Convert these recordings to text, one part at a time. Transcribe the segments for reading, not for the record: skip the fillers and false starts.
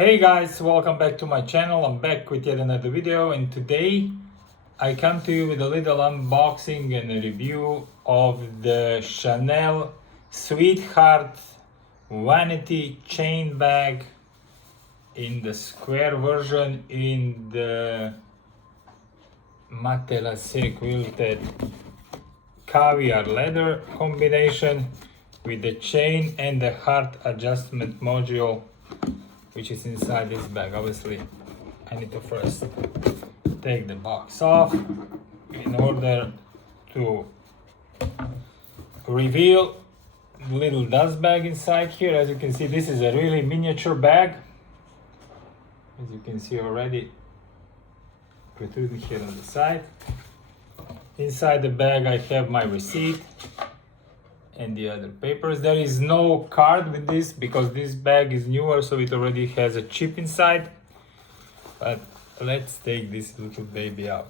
Hey guys, welcome back to my channel. I'm back with yet another video, and today I come to you with a little unboxing and a review of the Chanel Sweetheart Vanity chain bag in the square version in the matelassé quilted caviar leather combination with the chain and the heart adjustment module which is inside this bag. Obviously I need to first take the box off in order to reveal the little dust bag inside here. As you can see, this is a really miniature bag, as you can see already protruding here on the side. Inside the bag I have my receipt and the other papers. There is no card with this because this bag is newer, so it already has a chip inside. But let's take this little baby out.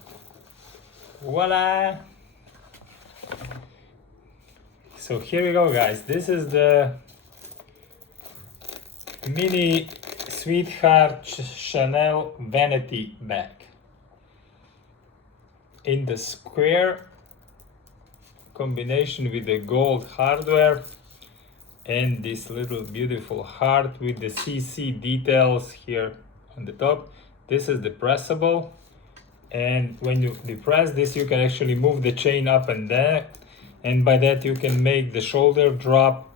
Voila! So here we go, guys. This is the mini Sweetheart Chanel Vanity bag in the square combination with the gold hardware and this little beautiful heart with the CC details here on the top. This is the pressable, and when you depress this you can actually move the chain up and down, and by that you can make the shoulder drop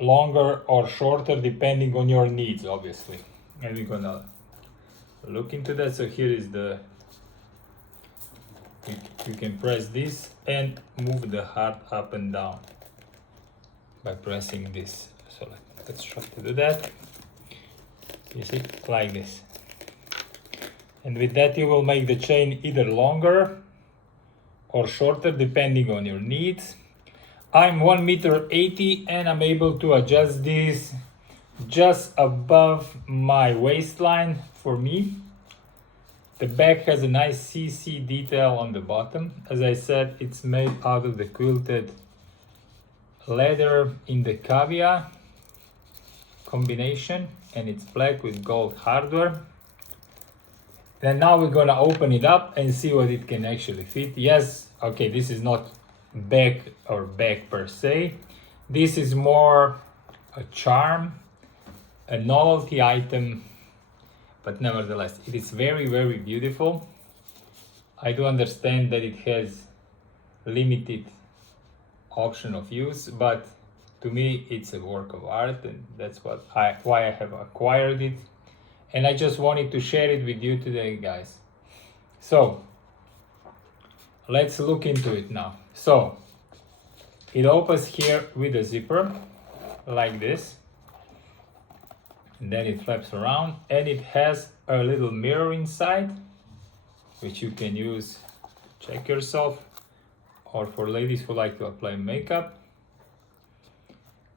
longer or shorter depending on your needs, obviously. And we're gonna look into that. So here is the you can press this and move the heart up and down by pressing this. So let's try to do that. You see, like this. And with that you will make the chain either longer or shorter depending on your needs. I'm 1.80 m and I'm able to adjust this just above my waistline for me. The bag has a nice CC detail on the bottom. As I said, it's made out of the quilted leather in the caviar combination, and it's black with gold hardware. And now we're gonna open it up and see what it can actually fit. Yes, okay, this is not bag per se. This is more a charm, a novelty item. But nevertheless, it is very, very beautiful. I do understand that it has limited option of use, but to me it's a work of art, and that's why I have acquired it. And I just wanted to share it with you today, guys. So let's look into it now. So it opens here with a zipper like this. And then it flaps around, and it has a little mirror inside which you can use to check yourself, or for ladies who like to apply makeup.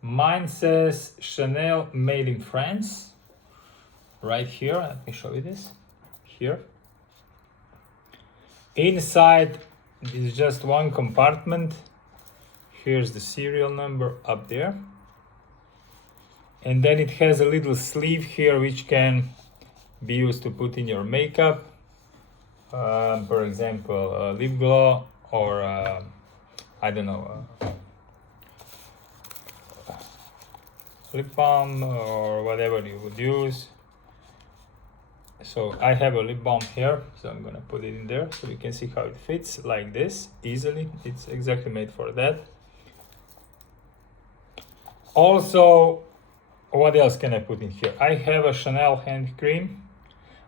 Mine says Chanel made in France right here. Let me show you this here. Inside is just one compartment. Here's the serial number up there. And then it has a little sleeve here which can be used to put in your makeup. For example, lip gloss, or I don't know, lip balm or whatever you would use. So I have a lip balm here, so I'm gonna put it in there so you can see how it fits like this easily. It's exactly made for that. Also, what else can I put in here? I have a Chanel hand cream.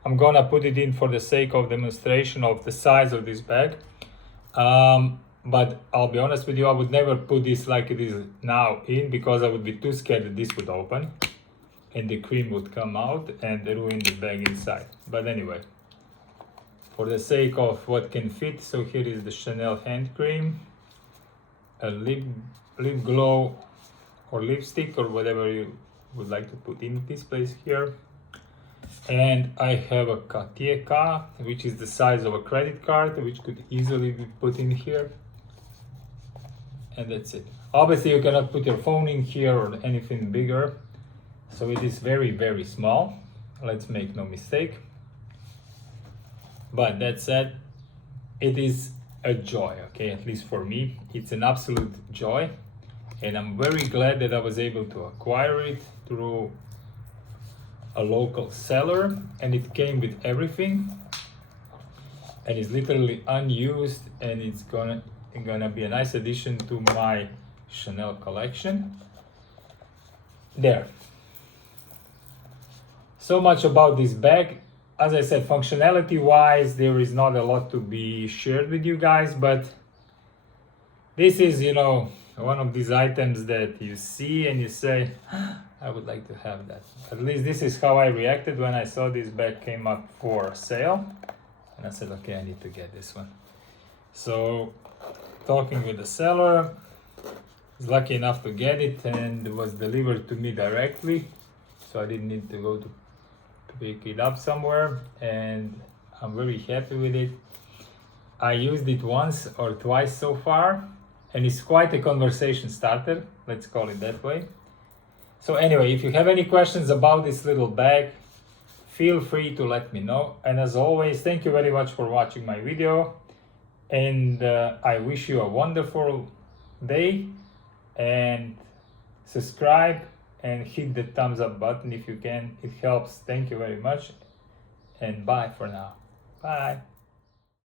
I'm gonna put it in for the sake of demonstration of the size of this bag. But I'll be honest with you, I would never put this like it is now in, because I would be too scared that this would open and the cream would come out and ruin the bag inside. But anyway, for the sake of what can fit, so here is the Chanel hand cream, a lip glow or lipstick or whatever you would like to put in this place here, and I have a Cartier card, which is the size of a credit card, which could easily be put in here, and that's it. Obviously you cannot put your phone in here or anything bigger, So it is very, very small. Let's make no mistake. But that said, it is a joy, okay? At least for me, it's an absolute joy. And I'm very glad that I was able to acquire it through a local seller, and it came with everything. And it's literally unused, and it's gonna be a nice addition to my Chanel collection. There. So much about this bag. As I said, functionality wise, there is not a lot to be shared with you guys, but this is, you know, one of these items that you see and you say, I would like to have that. At least this is how I reacted when I saw this bag came up for sale. And I said, okay, I need to get this one. So talking with the seller, was lucky enough to get it, and it was delivered to me directly. So I didn't need to go to pick it up somewhere, and I'm very happy with it. I used it once or twice so far, and it's quite a conversation starter, let's call it that way. So anyway, if you have any questions about this little bag, feel free to let me know. And as always, thank you very much for watching my video, and I wish you a wonderful day, and subscribe and hit the thumbs up button if you can. It helps. Thank you very much, and bye for now. Bye.